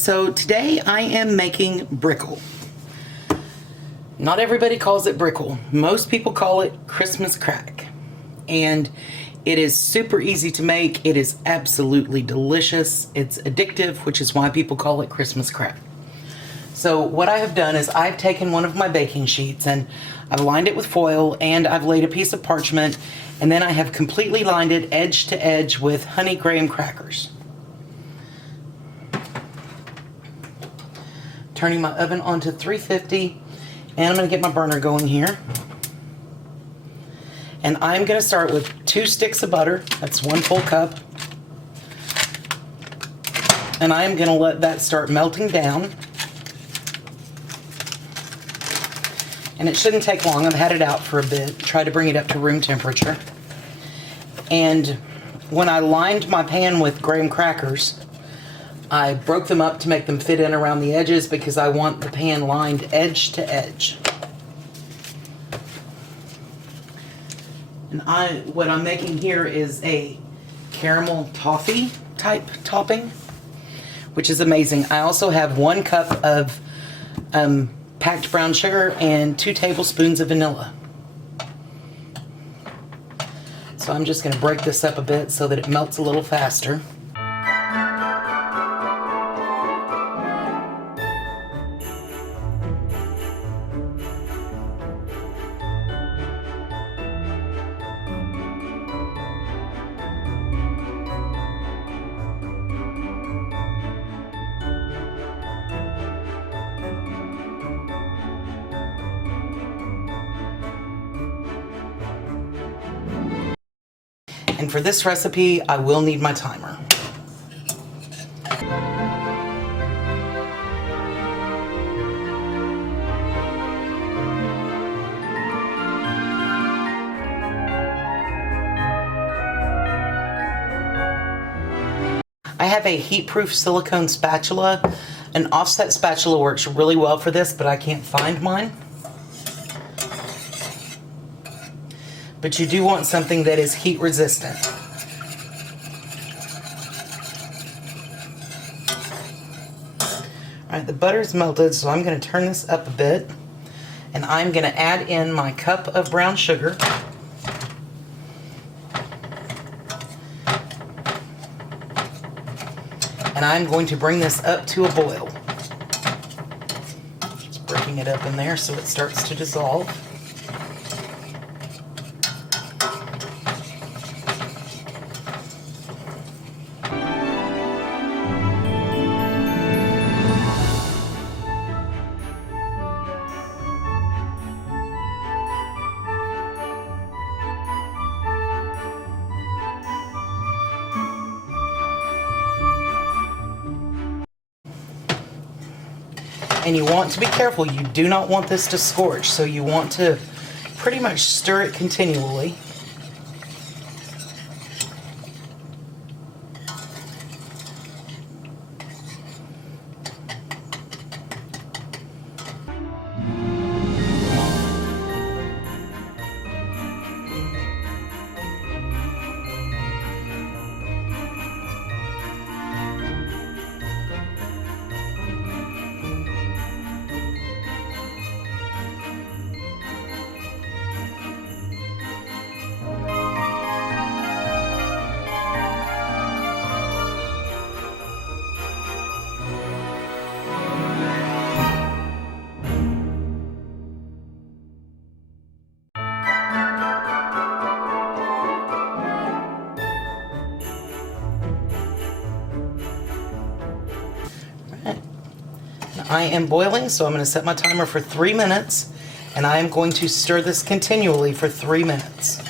So today I am making Brickle. Not everybody calls it Brickle. Most people call it Christmas crack. And it is super easy to make. It is absolutely delicious. It's addictive, which is why people call it Christmas crack. So what I have done is I've taken one of my baking sheets and I've lined it with foil, and I've laid a piece of parchment, and then I have completely lined it edge to edge with honey graham crackers. Turning my oven onto 350, and I'm going to get my burner going here. And I'm going to start with 2 sticks of butter. That's 1 full cup. And I'm going to let that start melting down. And it shouldn't take long. I've had it out for a bit. Try to bring it up to room temperature. And when I lined my pan with graham crackers, I broke them up to make them fit in around the edges because I want the pan lined edge to edge. And what I'm making here is a caramel toffee type topping, which is amazing. I also have 1 cup of packed brown sugar and 2 tablespoons of vanilla. So I'm just going to break this up a bit so that it melts a little faster. And for this recipe, I will need my timer. I have a heat-proof silicone spatula. An offset spatula works really well for this, but I can't find mine. But you do want something that is heat resistant. Alright, the butter's melted, so I'm going to turn this up a bit. And I'm going to add in my cup of brown sugar. And I'm going to bring this up to a boil. Just breaking it up in there so it starts to dissolve. And you want to be careful. You do not want this to scorch, so you want to pretty much stir it continually. I am boiling, so I'm going to set my timer for 3 minutes, and I am going to stir this continually for 3 minutes.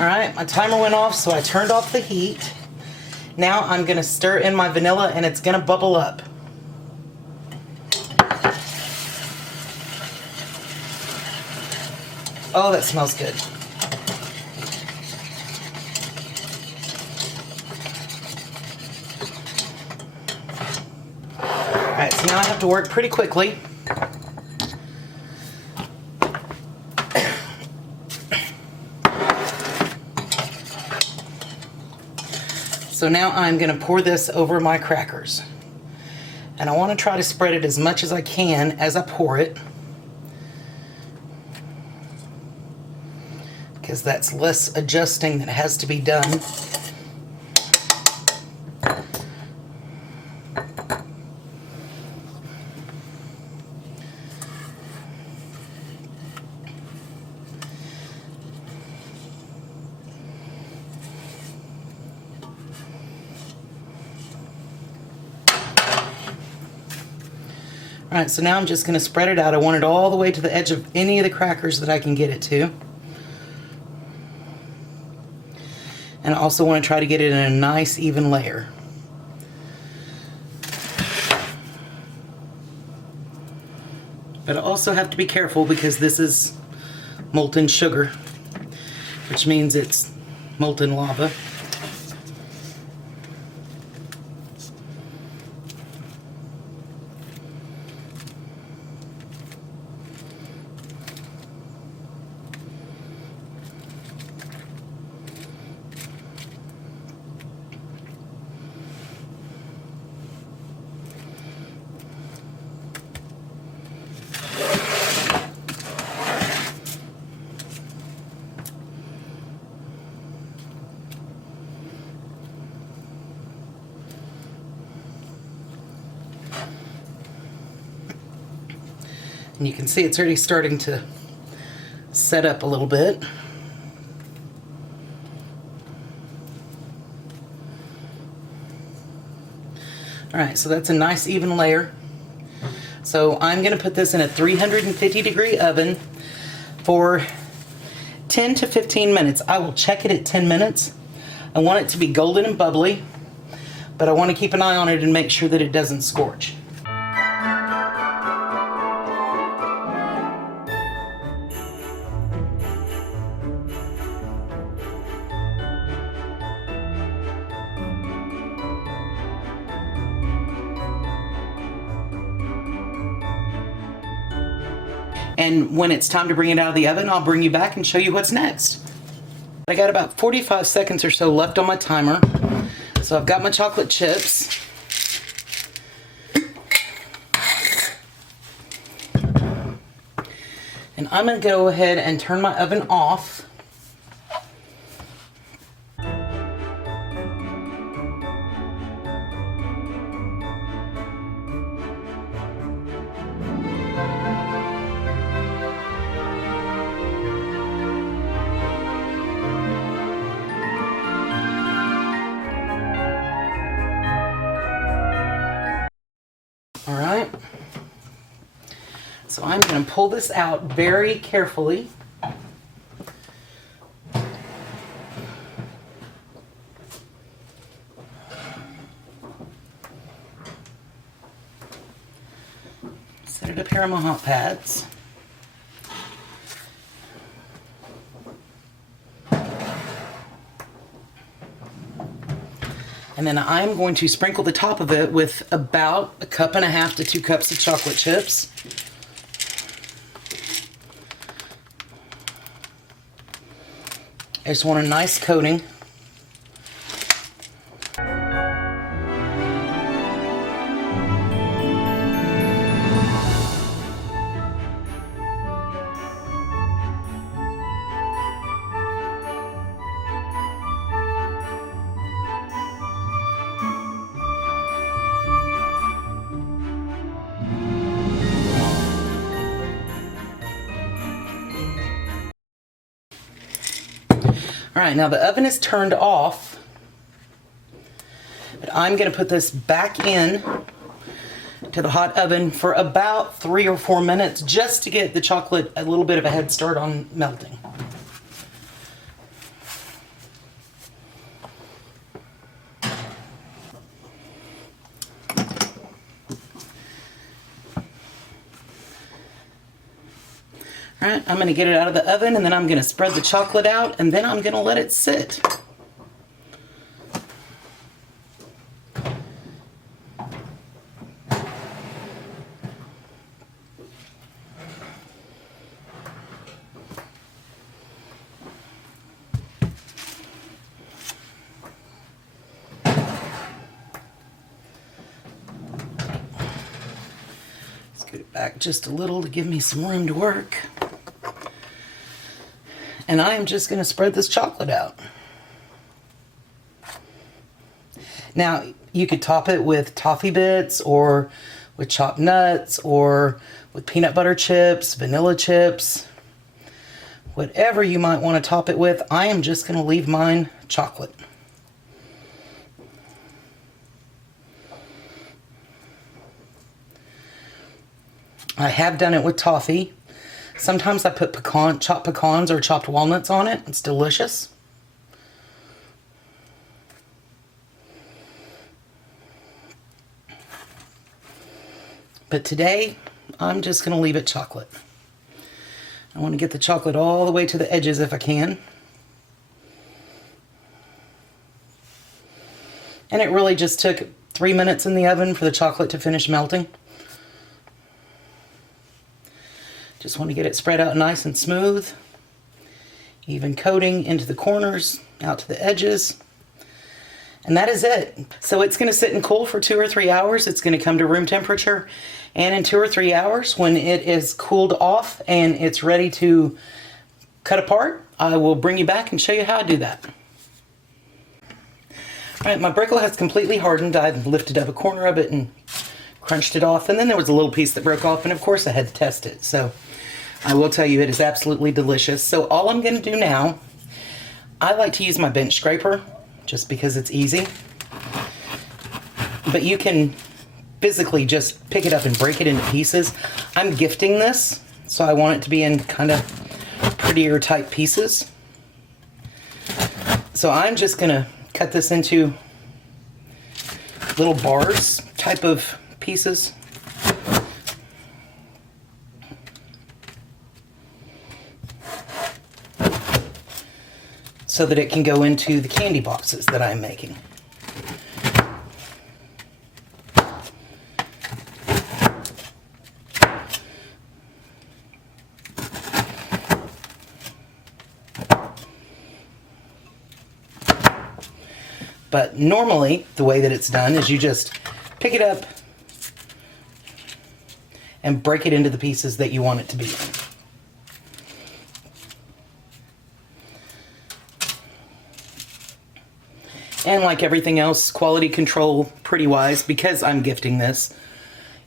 All right, my timer went off, so I turned off the heat. Now I'm gonna stir in my vanilla and it's gonna bubble up. Oh, that smells good. All right, so now I have to work pretty quickly. So now I'm going to pour this over my crackers. And I want to try to spread it as much as I can as I pour it, because that's less adjusting that has to be done. All right, so now I'm just going to spread it out. I want it all the way to the edge of any of the crackers that I can get it to. And I also want to try to get it in a nice even layer. But I also have to be careful because this is molten sugar, which means it's molten lava. And you can see it's already starting to set up a little bit. All right, so that's a nice even layer. So I'm going to put this in a 350-degree oven for 10 to 15 minutes. I will check it at 10 minutes. I want it to be golden and bubbly, but I want to keep an eye on it and make sure that it doesn't scorch. And when it's time to bring it out of the oven, I'll bring you back and show you what's next. I got about 45 seconds or so left on my timer. So I've got my chocolate chips. And I'm going to go ahead and turn my oven off. All right, so I'm going to pull this out very carefully. Set it up here on my hot pads. And then I'm going to sprinkle the top of it with about 1.5 cups to 2 cups of chocolate chips. I just want a nice coating. All right, now the oven is turned off, but I'm going to put this back in to the hot oven for about 3 or 4 minutes just to get the chocolate a little bit of a head start on melting. All right, I'm gonna get it out of the oven, and then I'm gonna spread the chocolate out, and then I'm gonna let it sit. Scoot it back just a little to give me some room to work. And I am just going to spread this chocolate out. Now, you could top it with toffee bits, or with chopped nuts, or with peanut butter chips, vanilla chips, whatever you might want to top it with. I am just going to leave mine chocolate. I have done it with toffee. Sometimes I put chopped pecans or chopped walnuts on it. It's delicious. But today, I'm just going to leave it chocolate. I want to get the chocolate all the way to the edges if I can. And it really just took 3 minutes in the oven for the chocolate to finish melting. Just want to get it spread out nice and smooth. Even coating into the corners, out to the edges. And that is it. So it's going to sit and cool for 2 or 3 hours. It's going to come to room temperature. And in 2 or 3 hours, when it is cooled off and it's ready to cut apart, I will bring you back and show you how I do that. All right, my brickle has completely hardened. I've lifted up a corner of it and crunched it off. And then there was a little piece that broke off, and of course I had to test it. So I will tell you, it is absolutely delicious. So all I'm going to do now, I like to use my bench scraper just because it's easy. But you can physically just pick it up and break it into pieces. I'm gifting this, so I want it to be in kind of prettier type pieces. So I'm just going to cut this into little bars type of pieces. So that it can go into the candy boxes that I'm making. But normally, the way that it's done is you just pick it up and break it into the pieces that you want it to be in. And like everything else, quality control pretty wise, because I'm gifting this.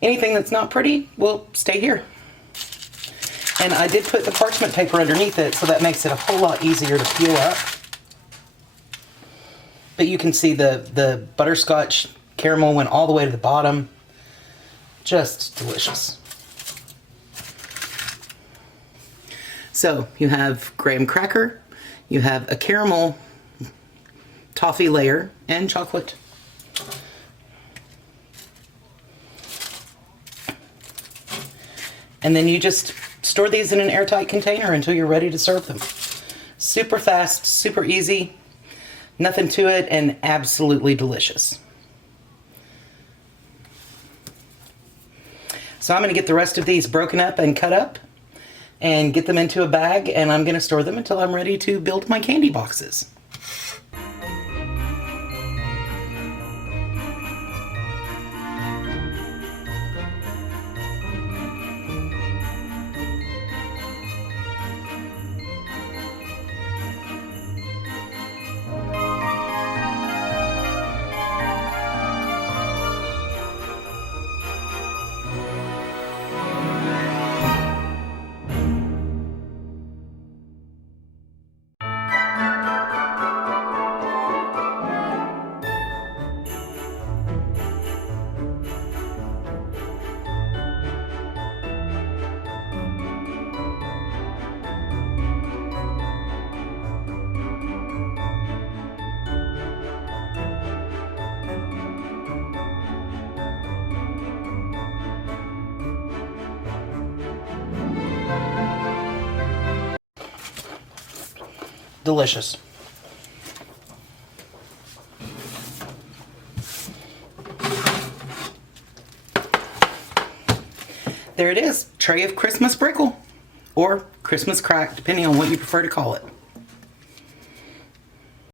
Anything that's not pretty will stay here. And I did put the parchment paper underneath it, so that makes it a whole lot easier to peel up. But you can see the butterscotch caramel went all the way to the bottom. Just delicious. So you have graham cracker, you have a caramel toffee layer, and chocolate. And then you just store these in an airtight container until you're ready to serve them. Super fast, super easy, nothing to it, and absolutely delicious. So I'm going to get the rest of these broken up and cut up and get them into a bag, and I'm going to store them until I'm ready to build my candy boxes. delicious. There it is, tray of Christmas Brickle, or Christmas crack, depending on what you prefer to call it.